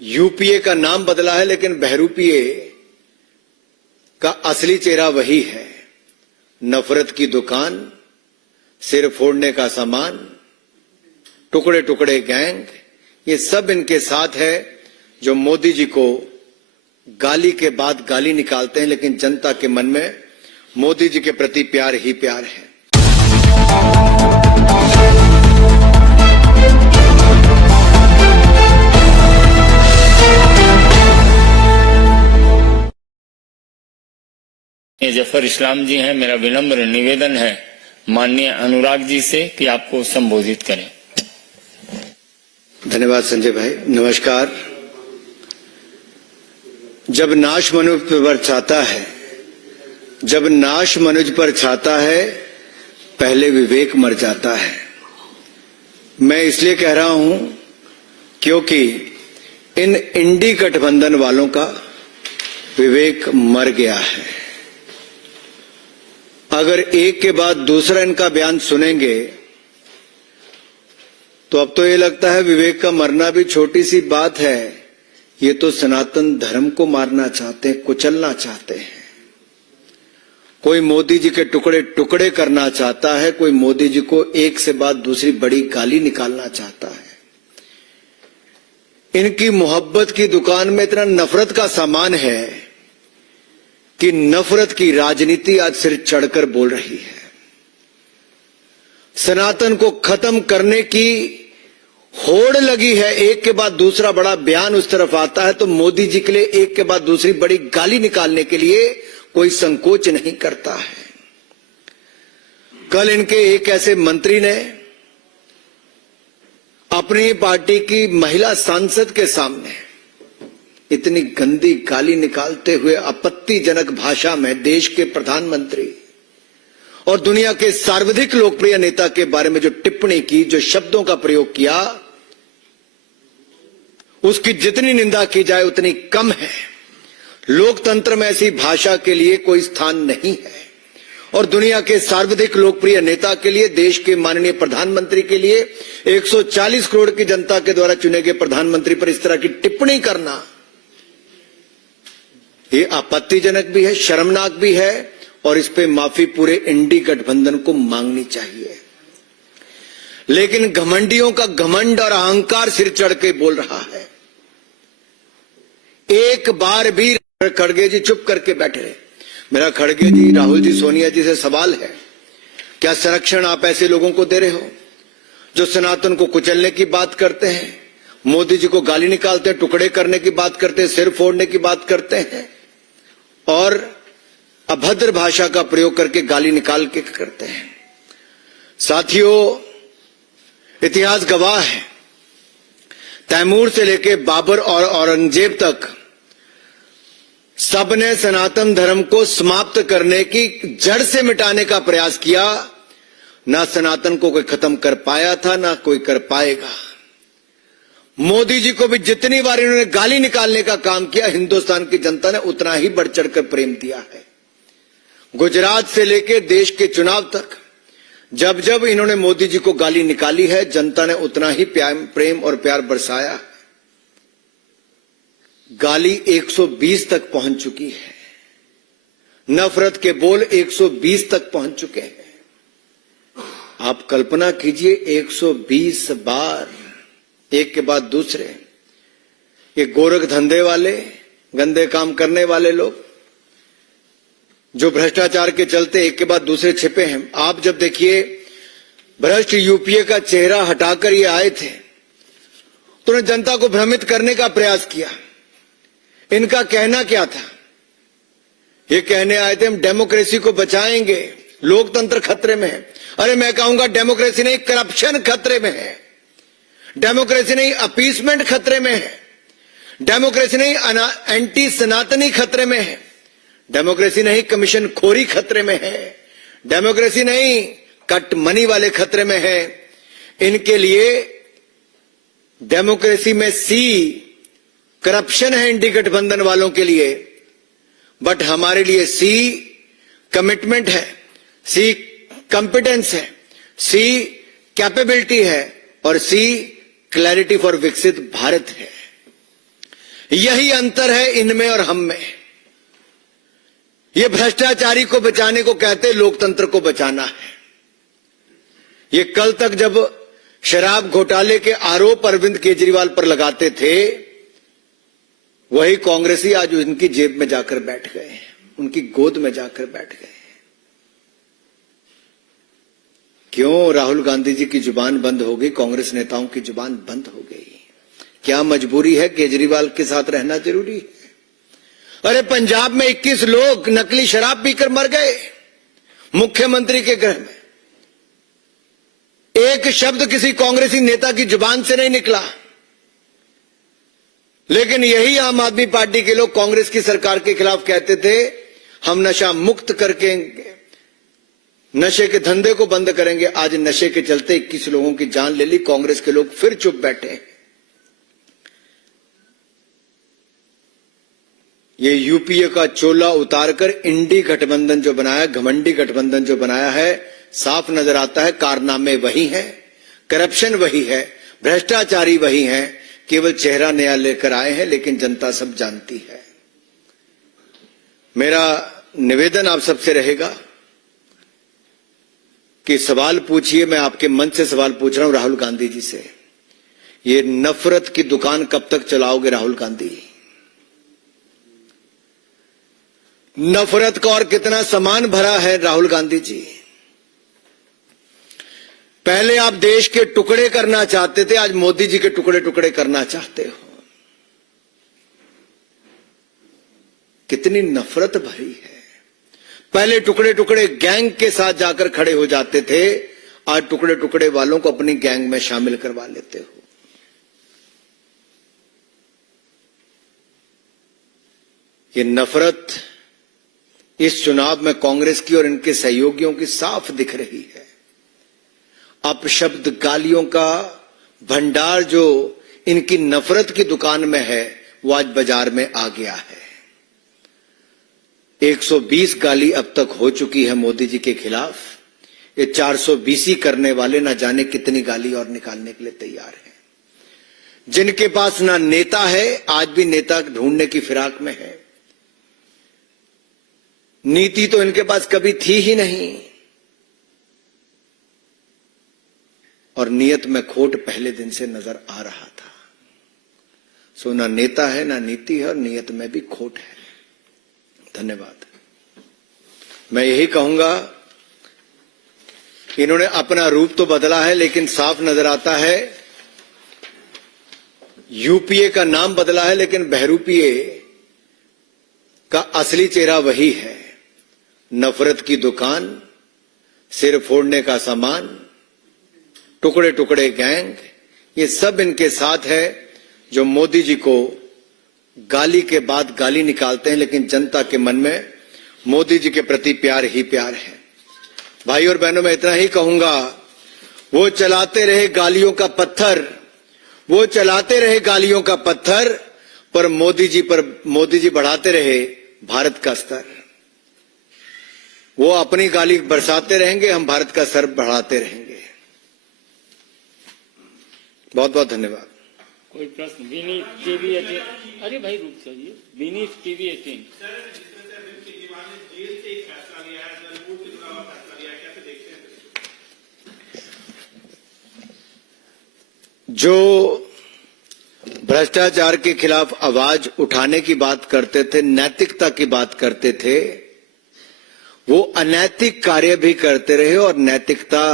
UPA का नाम बदला है, लेकिन बहरूपीए का असली चेहरा वही है। नफरत की दुकान, सिर फोड़ने का सामान, टुकड़े टुकड़े गैंग, ये सब इनके साथ है, जो मोदी जी को गाली के बाद गाली निकालते हैं, लेकिन जनता के मन में मोदी जी के प्रति प्यार ही प्यार है। ये जफर इस्लाम जी हैं। मेरा विनम्र निवेदन है माननीय अनुराग जी से कि आपको संबोधित करें। धन्यवाद संजय भाई। नमस्कार। जब नाश मनुष्य पर छाता है, जब नाश मनुष्य पर छाता है, पहले विवेक मर जाता है। मैं इसलिए कह रहा हूं क्योंकि इन इंडी गठबंधन वालों का विवेक मर गया है। अगर एक के बाद दूसरा इनका बयान सुनेंगे तो अब तो ये लगता है विवेक का मरना भी छोटी सी बात है। ये तो सनातन धर्म को मारना चाहते हैं, कुचलना चाहते हैं। कोई मोदी जी के टुकड़े टुकड़े करना चाहता है, कोई मोदी जी को एक से बाद दूसरी बड़ी गाली निकालना चाहता है। इनकी मोहब्बत की दुकान में इतना नफरत का सामान है कि नफरत की राजनीति आज सिर चढ़कर बोल रही है। सनातन को खत्म करने की होड़ लगी है। एक के बाद दूसरा बड़ा बयान उस तरफ आता है तो मोदी जी के लिए एक के बाद दूसरी बड़ी गाली निकालने के लिए कोई संकोच नहीं करता है। कल इनके एक ऐसे मंत्री ने अपनी पार्टी की महिला सांसद के सामने इतनी गंदी गाली निकालते हुए आपत्तिजनक भाषा में देश के प्रधानमंत्री और दुनिया के सर्वाधिक लोकप्रिय नेता के बारे में जो टिप्पणी की, जो शब्दों का प्रयोग किया, उसकी जितनी निंदा की जाए उतनी कम है। लोकतंत्र में ऐसी भाषा के लिए कोई स्थान नहीं है और दुनिया के सर्वाधिक लोकप्रिय नेता के लिए, देश के माननीय प्रधानमंत्री के लिए, 140 करोड़ की जनता के द्वारा चुने गए प्रधानमंत्री पर इस तरह की टिप्पणी करना ये आपत्तिजनक भी है, शर्मनाक भी है और इस पे माफी पूरे इंडी गठबंधन को मांगनी चाहिए। लेकिन घमंडियों का घमंड और अहंकार सिर चढ़ के बोल रहा है। एक बार भी खड़गे जी चुप करके बैठे रहे। मेरा खड़गे जी, राहुल जी, सोनिया जी से सवाल है, क्या संरक्षण आप ऐसे लोगों को दे रहे हो जो सनातन को कुचलने की बात करते हैं, मोदी जी को गाली निकालते हैं, टुकड़े करने की बात करते हैं, सिर फोड़ने की बात करते हैं और अभद्र भाषा का प्रयोग करके गाली निकाल के करते हैं। साथियों, इतिहास गवाह है, तैमूर से लेकर बाबर और औरंगजेब तक सबने सनातन धर्म को समाप्त करने की, जड़ से मिटाने का प्रयास किया। ना सनातन को कोई खत्म कर पाया था, ना कोई कर पाएगा। मोदी जी को भी जितनी बार इन्होंने गाली निकालने का काम किया, हिंदुस्तान की जनता ने उतना ही बढ़ चढ़कर प्रेम दिया है। गुजरात से लेकर देश के चुनाव तक जब जब इन्होंने मोदी जी को गाली निकाली है, जनता ने उतना ही प्रेम और प्यार बरसाया। गाली 120 तक पहुंच चुकी है, नफरत के बोल 120 तक पहुंच चुके हैं। आप कल्पना कीजिए, 120 बार एक के बाद दूसरे ये गोरख धंधे वाले, गंदे काम करने वाले लोग जो भ्रष्टाचार के चलते एक के बाद दूसरे छिपे हैं। आप जब देखिए, भ्रष्ट यूपीए का चेहरा हटाकर ये आए थे तो उन्होंने जनता को भ्रमित करने का प्रयास किया। इनका कहना क्या था? ये कहने आए थे हम डेमोक्रेसी को बचाएंगे, लोकतंत्र खतरे में है। अरे मैं कहूंगा डेमोक्रेसी नहीं, करप्शन खतरे में है। डेमोक्रेसी नहीं, अपीसमेंट खतरे में है। डेमोक्रेसी नहीं, एंटी सनातनी खतरे में है। डेमोक्रेसी नहीं, कमीशन खोरी खतरे में है। डेमोक्रेसी नहीं, कट मनी वाले खतरे में है। इनके लिए डेमोक्रेसी में सी करप्शन है, इंडी गठबंधन वालों के लिए, बट हमारे लिए सी कमिटमेंट है, सी कॉम्पिटेंस है, सी कैपेबिलिटी है और सी क्लैरिटी फॉर विकसित भारत है। यही अंतर है इनमें और हम में। ये भ्रष्टाचारी को बचाने को कहते, लोकतंत्र को बचाना है। ये कल तक जब शराब घोटाले के आरोप अरविंद केजरीवाल पर लगाते थे, वही कांग्रेसी आज उनकी जेब में जाकर बैठ गए, उनकी गोद में जाकर बैठ गए। क्यों राहुल गांधी जी की जुबान बंद हो गई, कांग्रेस नेताओं की जुबान बंद हो गई? क्या मजबूरी है? केजरीवाल के साथ रहना जरूरी है? अरे पंजाब में 21 लोग नकली शराब पीकर मर गए मुख्यमंत्री के घर में। एक शब्द किसी कांग्रेसी नेता की जुबान से नहीं निकला। लेकिन यही आम आदमी पार्टी के लोग कांग्रेस की सरकार के खिलाफ कहते थे, हम नशा मुक्त करके नशे के धंधे को बंद करेंगे। आज नशे के चलते 21 लोगों की जान ले ली, कांग्रेस के लोग फिर चुप बैठे। ये यूपीए का चोला उतारकर इंडी गठबंधन जो बनाया, घमंडी गठबंधन जो बनाया है, साफ नजर आता है कारनामे वही हैं, करप्शन वही है, भ्रष्टाचारी वही हैं, केवल चेहरा नया लेकर आए हैं, लेकिन जनता सब जानती है। मेरा निवेदन आप सबसे रहेगा कि सवाल पूछिए। मैं आपके मन से सवाल पूछ रहा हूं राहुल गांधी जी से, ये नफरत की दुकान कब तक चलाओगे राहुल गांधी? नफरत का और कितना सामान भरा है राहुल गांधी जी? पहले आप देश के टुकड़े करना चाहते थे, आज मोदी जी के टुकड़े टुकड़े करना चाहते हो। कितनी नफरत भरी है। पहले टुकड़े टुकड़े गैंग के साथ जाकर खड़े हो जाते थे, आज टुकड़े टुकड़े वालों को अपनी गैंग में शामिल करवा लेते हो। ये नफरत इस चुनाव में कांग्रेस की और इनके सहयोगियों की साफ दिख रही है। अपशब्द गालियों का भंडार जो इनकी नफरत की दुकान में है, वो आज बाजार में आ गया है। 120 गाली अब तक हो चुकी है मोदी जी के खिलाफ। ये 420 करने वाले ना जाने कितनी गाली और निकालने के लिए तैयार हैं। जिनके पास ना नेता है, आज भी नेता ढूंढने की फिराक में है। नीति तो इनके पास कभी थी ही नहीं, और नियत में खोट पहले दिन से नजर आ रहा था। सो ना नेता है, ना नीति है, और नियत में भी खोट है। धन्यवाद। मैं यही कहूंगा, इन्होंने अपना रूप तो बदला है, लेकिन साफ नजर आता है यूपीए का नाम बदला है, लेकिन बहरूपीए का असली चेहरा वही है। नफरत की दुकान, सिर फोड़ने का सामान, टुकड़े टुकड़े गैंग, ये सब इनके साथ है, जो मोदी जी को गाली के बाद गाली निकालते हैं, लेकिन जनता के मन में मोदी जी के प्रति प्यार ही प्यार है। भाई और बहनों, मैं इतना ही कहूंगा, वो चलाते रहे गालियों का पत्थर, वो चलाते रहे गालियों का पत्थर, पर मोदी जी बढ़ाते रहे भारत का स्तर। वो अपनी गाली बरसाते रहेंगे, हम भारत का स्तर बढ़ाते रहेंगे। बहुत बहुत धन्यवाद। कोई प्रश्न? विनीत टीवी 18। अरे भाई रुक जाइए। विनीत टीवी 18। जो भ्रष्टाचार के खिलाफ आवाज उठाने की बात करते थे, नैतिकता की बात करते थे, वो अनैतिक कार्य भी करते रहे, और नैतिकता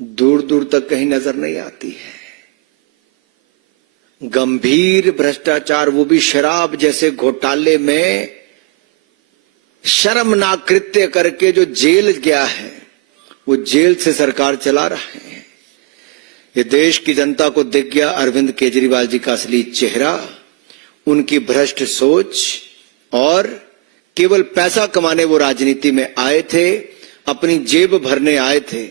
दूर दूर तक कहीं नजर नहीं आती है। गंभीर भ्रष्टाचार, वो भी शराब जैसे घोटाले में शर्मनाक कृत्य करके जो जेल गया है, वो जेल से सरकार चला रहे हैं। ये देश की जनता को दिख गया अरविंद केजरीवाल जी का असली चेहरा, उनकी भ्रष्ट सोच, और केवल पैसा कमाने वो राजनीति में आए थे, अपनी जेब भरने आए थे।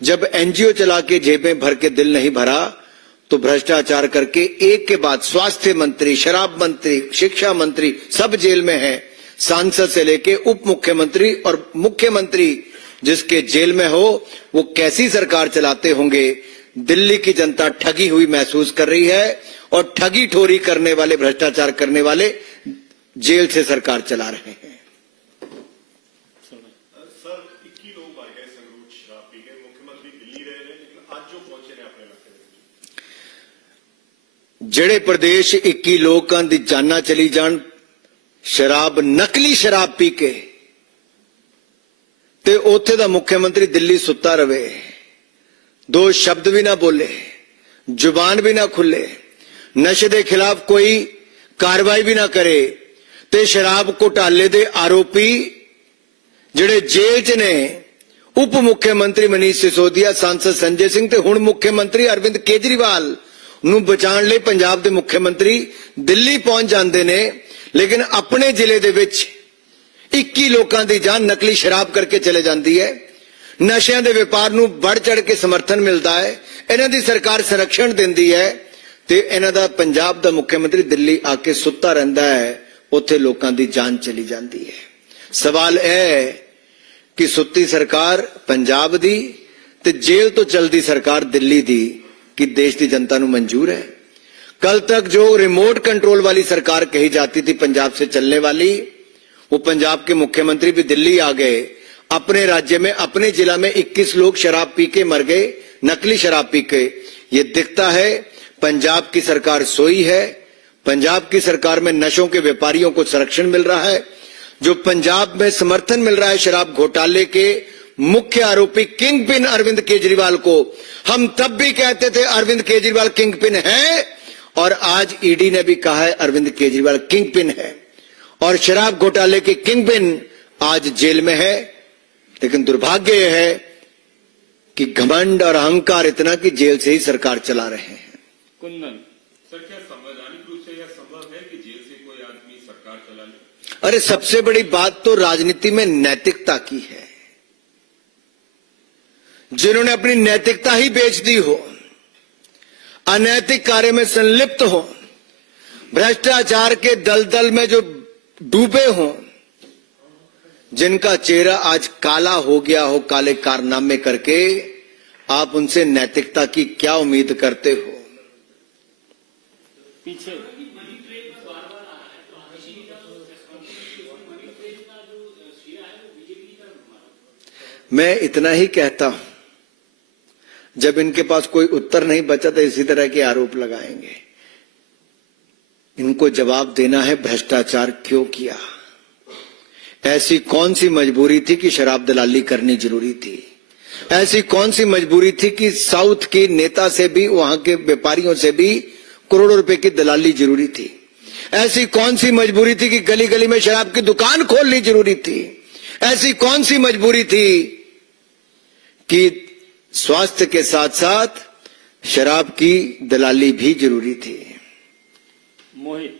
जब एनजीओ चला के जेबें भर के दिल नहीं भरा, तो भ्रष्टाचार करके एक के बाद स्वास्थ्य मंत्री, शराब मंत्री, शिक्षा मंत्री सब जेल में हैं। सांसद से लेके उप मुख्यमंत्री और मुख्यमंत्री जिसके जेल में हो, वो कैसी सरकार चलाते होंगे? दिल्ली की जनता ठगी हुई महसूस कर रही है, और ठगी ठोरी करने वाले, भ्रष्टाचार करने वाले जेल से सरकार चला रहे हैं। सर 21 लोग मारे गए संगरूर शराब पी के, मुख्यमंत्री दिल्ली रहे हैं, लेकिन आज जो पहुंचे ने अपने इलाके में ਜਿਹੜੇ ਪ੍ਰਦੇਸ਼ 21 ਲੋਕਾਂ ਦੀ ਜਾਨਾਂ ਚਲੀ ਜਾਣ ਸ਼ਰਾਬ, ਨਕਲੀ ਸ਼ਰਾਬ ਪੀ ਕੇ, ਤੇ ਉੱਥੇ ਦਾ ਮੁੱਖ ਮੰਤਰੀ ਦਿੱਲੀ ਸੁੱਤਾ ਰਵੇ, ਦੋ ਸ਼ਬਦ ਵੀ ਨਾ ਬੋਲੇ, ਜ਼ੁਬਾਨ ਵੀ ਨਾ ਖੁੱਲੇ, ਨਸ਼ੇ ਦੇ ਖਿਲਾਫ ਕੋਈ ਕਾਰਵਾਈ ਵੀ ਨਾ ਕਰੇ, ਤੇ ਸ਼ਰਾਬ ਘੁਟਾਲੇ ਦੇ ਆਰੋਪੀ ਜਿਹੜੇ ਜੇਲ੍ਹ 'ਚ ਨੇ, ਉਪ ਮੁੱਖ ਮੰਤਰੀ ਮਨੀਸ਼ ਸਿਸੋਦੀਆ, सांसद ਸੰਜੇ ਸਿੰਘ ਤੇ ਹੁਣ ਮੁੱਖ ਮੰਤਰੀ ਅਰਵਿੰਦ ਕੇਜਰੀਵਾਲ ਨੂੰ ਬਚਾਉਣ ਲਈ ਪੰਜਾਬ ਦੇ ਮੁੱਖ ਮੰਤਰੀ ਦਿੱਲੀ ਪਹੁੰਚ ਜਾਂਦੇ ਨੇ, ਲੇਕਿਨ ਆਪਣੇ ਜ਼ਿਲ੍ਹੇ ਦੇ ਵਿੱਚ 21 ਲੋਕਾਂ ਦੀ ਜਾਨ ਨਕਲੀ ਸ਼ਰਾਬ ਕਰਕੇ ਚਲੇ ਜਾਂਦੀ ਹੈ। ਨਸ਼ਿਆਂ ਦੇ ਵਪਾਰ ਨੂੰ ਵੱਧ ਚੜ ਕੇ ਸਮਰਥਨ ਮਿਲਦਾ ਹੈ, ਇਹਨਾਂ ਦੀ ਸਰਕਾਰ ਸੰਰक्षण ਦਿੰਦੀ ਹੈ, ਤੇ ਇਹਨਾਂ ਦਾ ਪੰਜਾਬ ਦਾ ਮੁੱਖ ਮੰਤਰੀ ਦਿੱਲੀ ਆ ਕੇ ਸੁੱਤਾ ਰਹਿੰਦਾ ਹੈ, ਉੱਥੇ ਲੋਕਾਂ ਦੀ ਜਾਨ ਚਲੀ ਜਾਂਦੀ ਹੈ। ਸਵਾਲ ਇਹ ਹੈ ਕਿ ਸੁੱਤੀ ਸਰਕਾਰ ਪੰਜਾਬ ਦੀ ਤੇ ਜੇਲ੍ਹ ਤੋਂ ਚਲਦੀ ਸਰਕਾਰ ਦਿੱਲੀ ਦੀ, कि देश की जनता को मंजूर है? कल तक जो रिमोट कंट्रोल वाली सरकार कही जाती थी पंजाब से चलने वाली, वो पंजाब के मुख्यमंत्री भी दिल्ली आ गए, अपने राज्य में, अपने जिला में 21 लोग शराब पी के मर गए, नकली शराब पी के। ये दिखता है पंजाब की सरकार सोई है। पंजाब की सरकार में नशों के व्यापारियों को संरक्षण मिल रहा है, जो पंजाब में समर्थन मिल रहा है शराब घोटाले के मुख्य आरोपी किंग पिन अरविंद केजरीवाल को। हम तब भी कहते थे अरविंद केजरीवाल किंग पिन है, और आज ईडी ने भी कहा है अरविंद केजरीवाल किंग पिन है, और शराब घोटाले के किंग पिन आज जेल में है। लेकिन दुर्भाग्य यह है कि घमंड और अहंकार इतना कि जेल से ही सरकार चला रहे हैं। कुंदन सर, क्या संवैधानिक रूप से यह संभव है कि जेल से कोई आदमी सरकार चला ले? अरे सबसे बड़ी बात तो राजनीति में नैतिकता की है। जिन्होंने अपनी नैतिकता ही बेच दी हो, अनैतिक कार्य में संलिप्त हो, भ्रष्टाचार के दलदल में जो डूबे हो, जिनका चेहरा आज काला हो गया हो काले कारनामे करके, आप उनसे नैतिकता की क्या उम्मीद करते हो? पीछे मैं इतना ही कहता हूं, जब इनके पास कोई उत्तर नहीं बचा तो इसी तरह के आरोप लगाएंगे। इनको जवाब देना है भ्रष्टाचार क्यों किया, ऐसी कौन सी मजबूरी थी कि शराब दलाली करनी जरूरी थी, ऐसी कौन सी मजबूरी थी कि साउथ के नेता से भी, वहां के व्यापारियों से भी करोड़ों रुपए की दलाली जरूरी थी, ऐसी कौन सी मजबूरी थी कि गली गली में शराब की दुकान खोलनी जरूरी थी, ऐसी कौन सी मजबूरी थी कि स्वास्थ्य के साथ साथ शराब की दलाली भी जरूरी थी। मोहित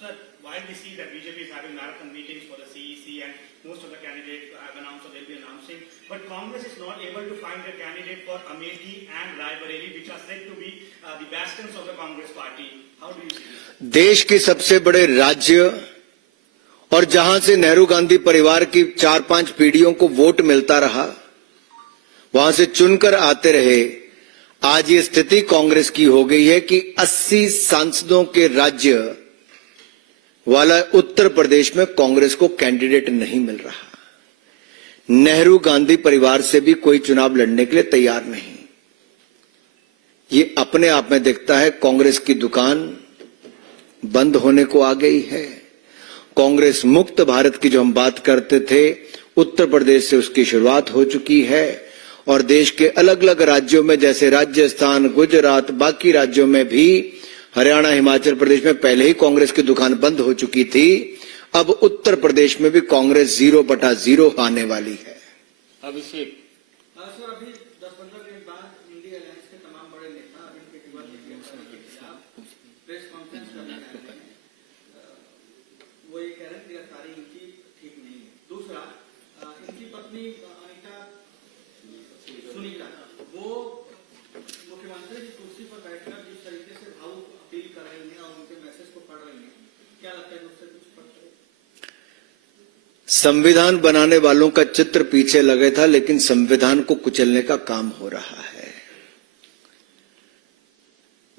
Sir, while we see that BJP is having marathon meetings for the CEC and most of the candidates have announced or they'll be announcing, but Congress is not able to find a candidate for Amethi and Raebareli, which are said to be the bastions of the Congress party. How do you see this? देश के सबसे बड़े राज्य और जहां से नेहरू गांधी परिवार की 4-5 पीढ़ियों को वोट मिलता रहा, वहां से चुनकर आते रहे, आज ये स्थिति कांग्रेस की हो गई है कि 80 सांसदों के राज्य वाला उत्तर प्रदेश में कांग्रेस को कैंडिडेट नहीं मिल रहा। नेहरू गांधी परिवार से भी कोई चुनाव लड़ने के लिए तैयार नहीं। ये अपने आप में दिखता है कांग्रेस की दुकान बंद होने को आ गई है। कांग्रेस मुक्त भारत की जो हम बात करते थे, उत्तर प्रदेश से उसकी शुरुआत हो चुकी है, और देश के अलग अलग राज्यों में जैसे राजस्थान, गुजरात, बाकी राज्यों में भी, हरियाणा, हिमाचल प्रदेश में पहले ही कांग्रेस की दुकान बंद हो चुकी थी। अब उत्तर प्रदेश में भी कांग्रेस 0/0 आने वाली है। अभिषेक सर, अभी 10-15 दिन बाद इंडिया अलायंस के तमाम बड़े नेता अरविंद केजरीवाल जी प्रेस कॉन्फ्रेंस कर रहे हैं। वो ये कह रहे हैं गिरफ्तारी इनकी ठीक नहीं है। दूसरा, इनकी पत्नी अनिता सुनीता, वो मुख्यमंत्री की कुर्सी पर बैठकर जिस तरीके से भावुक अपील कर रही हैं और उनके मैसेज को पढ़ रही हैं, क्या लगता है उससे कुछ पढ़ते? संविधान बनाने वालों का चित्र पीछे लगे था, लेकिन संविधान को कुचलने का काम हो रहा है।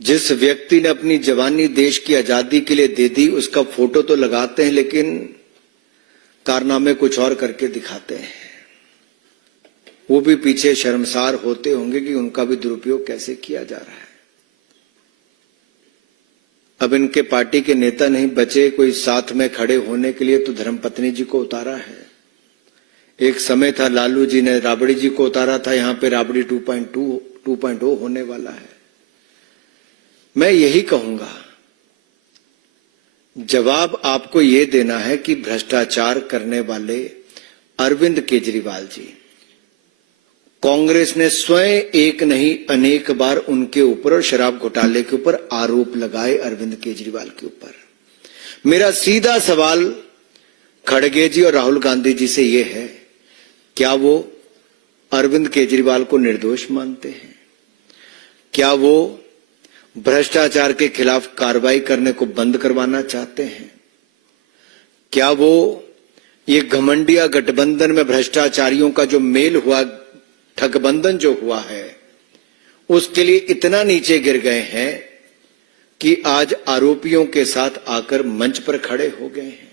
जिस व्यक्ति ने अपनी जवानी देश की आजादी के लिए दे दी उसका फोटो तो लगाते हैं लेकिन कारनामे कुछ और करके दिखाते हैं। वो भी पीछे शर्मसार होते होंगे कि उनका भी दुरुपयोग कैसे किया जा रहा है। अब इनके पार्टी के नेता नहीं बचे कोई साथ में खड़े होने के लिए, तो धर्मपत्नी जी को उतारा है। एक समय था लालू जी ने राबड़ी जी को उतारा था, यहां पे राबड़ी 2.0 होने वाला है। मैं यही कहूंगा, जवाब आपको यह देना है कि भ्रष्टाचार करने वाले अरविंद केजरीवाल जी, कांग्रेस ने स्वयं एक नहीं अनेक बार उनके ऊपर और शराब घोटाले के ऊपर आरोप लगाए अरविंद केजरीवाल के ऊपर। मेरा सीधा सवाल खड़गे जी और राहुल गांधी जी से यह है, क्या वो अरविंद केजरीवाल को निर्दोष मानते हैं? क्या वो भ्रष्टाचार के खिलाफ कार्रवाई करने को बंद करवाना चाहते हैं? क्या वो ये घमंडिया गठबंधन में भ्रष्टाचारियों का जो मेल हुआ, ठगबंधन जो हुआ है, उसके लिए इतना नीचे गिर गए हैं कि आज आरोपियों के साथ आकर मंच पर खड़े हो गए हैं?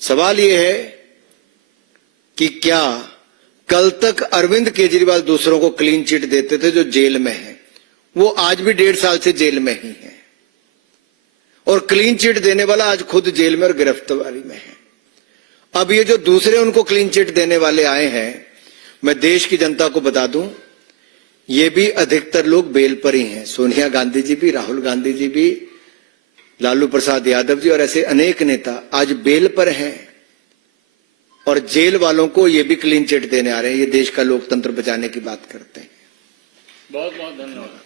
सवाल यह है कि क्या कल तक अरविंद केजरीवाल दूसरों को क्लीन चिट देते थे जो जेल में हैं, वो आज भी 1.5 साल से जेल में ही है, और क्लीन चिट देने वाला आज खुद जेल में और गिरफ्तारी में है। अब ये जो दूसरे उनको क्लीन चिट देने वाले आए हैं, मैं देश की जनता को बता दूं, ये भी अधिकतर लोग बेल पर ही हैं। सोनिया गांधी जी भी, राहुल गांधी जी भी, लालू प्रसाद यादव जी और ऐसे अनेक नेता आज बेल पर हैं, और जेल वालों को ये भी क्लीन चिट देने आ रहे हैं। ये देश का लोकतंत्र बचाने की बात करते हैं। बहुत बहुत धन्यवाद।